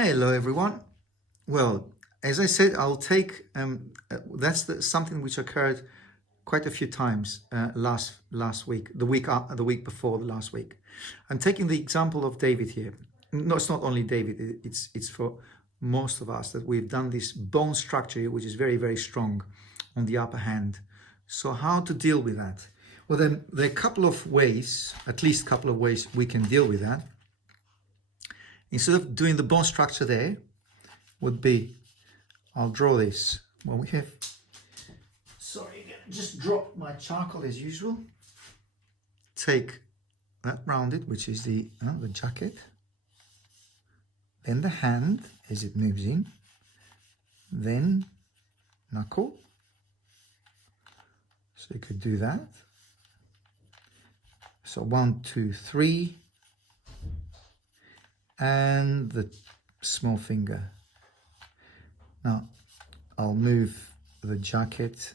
Hello everyone. Well, as I said, I'll take something which occurred quite a few times last week, the week before the last week. I'm taking the example of David here. No, it's not only David. It's for most of us that we've done this bone structure which is very, very strong on the upper hand. So how to deal with that? Well, then there are a couple of ways, at least a couple of ways we can deal with that. Instead of doing the bone structure there, would be, I'll draw this. Well, we have, sorry, just drop my charcoal as usual. Take that rounded, which is the jacket. Then the hand as it moves in. Then knuckle. So you could do that. So 1, 2, 3. And the small finger. Now I'll move the jacket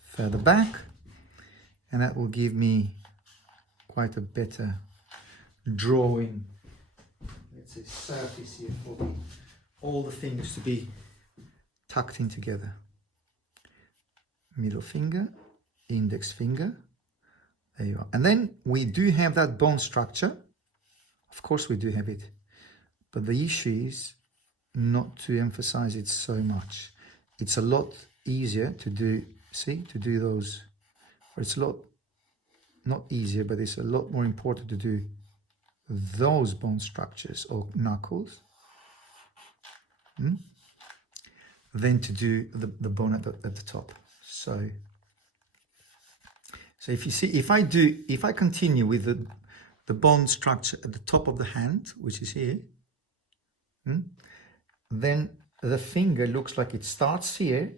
further back, and that will give me quite a better drawing, let's say, surface here for all the fingers to be tucked in together. Middle finger, index finger, there you are. And then we do have that bone structure. Of course we do have it, but the issue is not to emphasize it so much. It's a lot easier to do, to do those, or it's a lot, not easier, but it's a lot more important to do those bone structures or knuckles than to do the bone at the top. So if you see, if I continue with the bone structure at the top of the hand, which is here, then the finger looks like it starts here,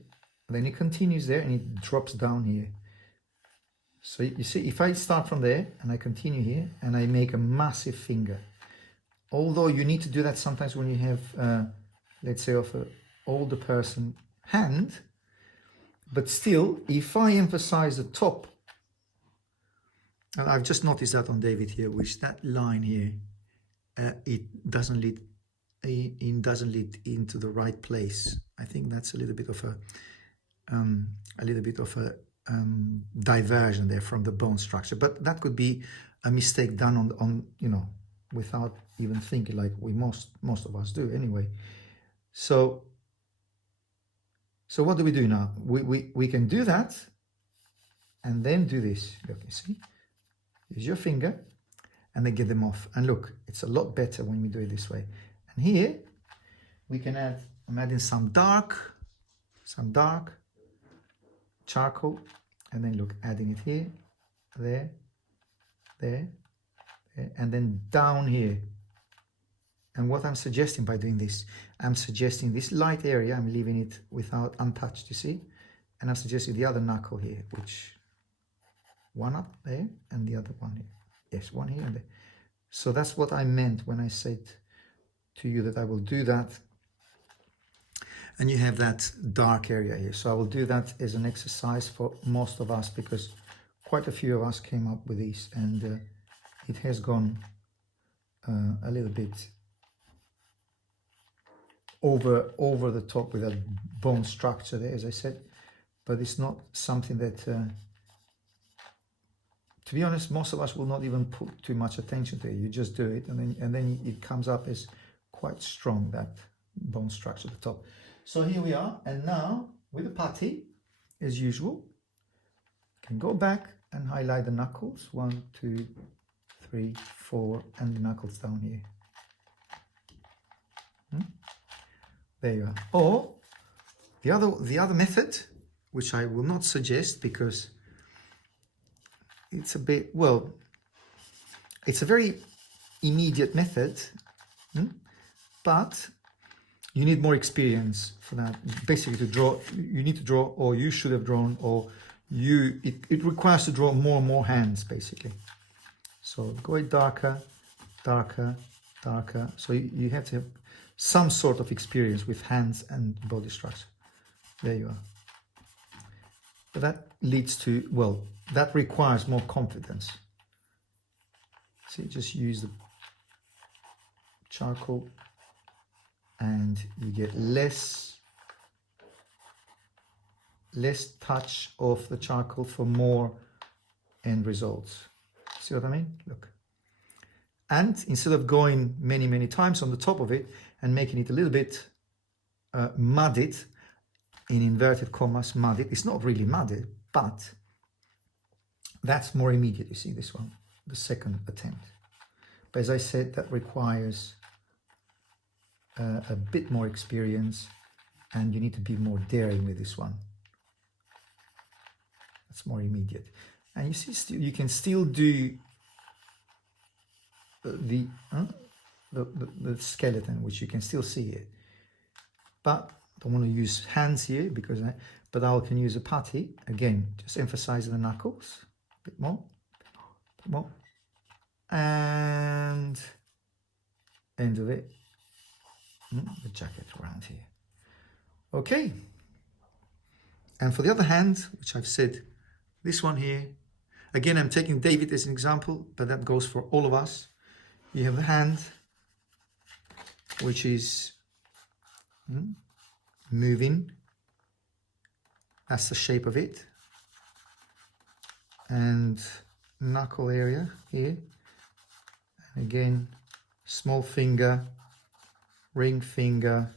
then it continues there and it drops down here. So you see, if I start from there and I continue here and I make a massive finger, although you need to do that sometimes when you have, let's say, of an older person hand, but still, if I emphasize the top, and I've just noticed that on David here, which that line here, it doesn't lead into the right place. I think that's a little bit of a diversion there from the bone structure. But that could be a mistake done on without even thinking, like most of us do anyway. So what do we do now? We can do that, and then do this. Look, you see. Use your finger and then get them off. And look, it's a lot better when we do it this way. And here we can add, I'm adding some dark charcoal, and then look, adding it here, there, and then down here. And what I'm suggesting by doing this, I'm suggesting this light area, I'm leaving it without untouched, you see? And I'm suggesting the other knuckle here, which one up there and the other one here. Yes, one here and there. So that's what I meant when I said to you that I will do that. And you have that dark area here. So I will do that as an exercise for most of us, because quite a few of us came up with these, and it has gone a little bit over the top with that bone structure there, as I said. But it's not something that to be honest, most of us will not even put too much attention to it. You just do it, and then it comes up as quite strong, that bone structure at the top. So here we are, and now with the putty, as usual, you can go back and highlight the knuckles, 1, 2, 3, 4, and the knuckles down here. There you are. Or the other method, which I will not suggest because it's a bit, well, it's a very immediate method, but you need more experience for that. Basically, to draw, you need to draw, or you should have drawn, or it requires to draw more and more hands, basically. So go darker, darker, darker. So you have to have some sort of experience with hands and body structure. There you are. But that leads to, well, that requires more confidence. See, just use the charcoal and you get less touch of the charcoal for more end results. See what I mean? Look. And instead of going many times on the top of it and making it a little bit muddied, in inverted commas, muddied, it's not really muddied, but that's more immediate. You see this one, the second attempt. But as I said, that requires a bit more experience, and you need to be more daring with this one. That's more immediate. And you see, you can still do the skeleton, which you can still see it. But I don't want to use hands here because but I can use a putty. Again, just emphasize the knuckles a bit more, and end of it. The jacket around here. Okay. And for the other hand, which I've said, this one here, again, I'm taking David as an example, but that goes for all of us. You have the hand, which is moving. That's the shape of it. And knuckle area here. And again, small finger, ring finger,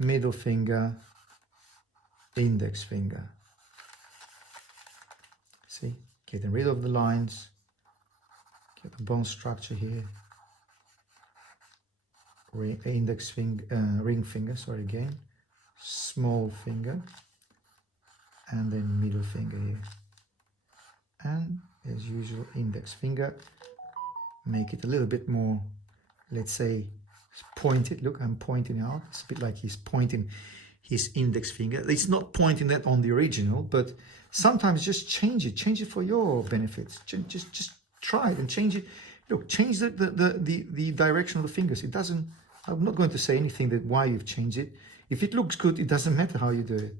middle finger, index finger. See, getting rid of the lines, get the bone structure here. Index finger, ring finger, sorry, again, small finger, and then middle finger here. And as usual, index finger, make it a little bit more, let's say, pointed. Look, I'm pointing out. It's a bit like he's pointing his index finger. It's not pointing that on the original, but sometimes just change it for your benefits. Just try it and change it. Look, change the direction of the fingers. It doesn't, I'm not going to say anything that why you've changed it. If it looks good, it doesn't matter how you do it.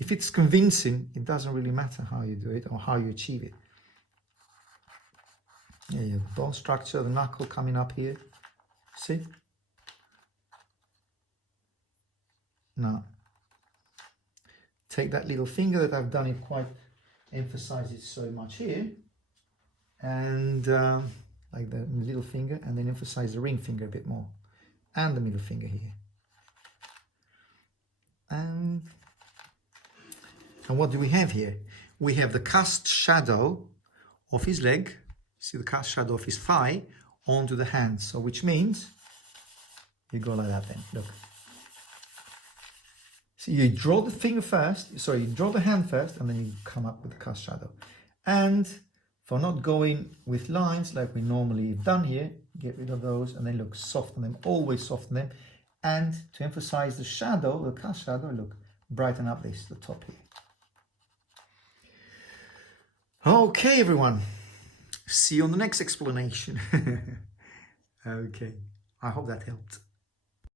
If it's convincing, it doesn't really matter how you do it or how you achieve it. Yeah, you have bone structure, the knuckle coming up here. See? Now, take that little finger that I've done it quite, emphasize it so much here, and like the little finger, and then emphasize the ring finger a bit more, and the middle finger here. And what do we have here? We have the cast shadow of his leg, see the cast shadow of his thigh, onto the hand. So which means, you go like that then, look. So you draw the finger first, sorry, you draw the hand first, and then you come up with the cast shadow. And for not going with lines like we normally have done here, get rid of those and then look, soften them, always soften them. And to emphasize the shadow, the cast shadow, look, brighten up this, the top here. Okay, everyone. See you on the next explanation. Okay, I hope that helped.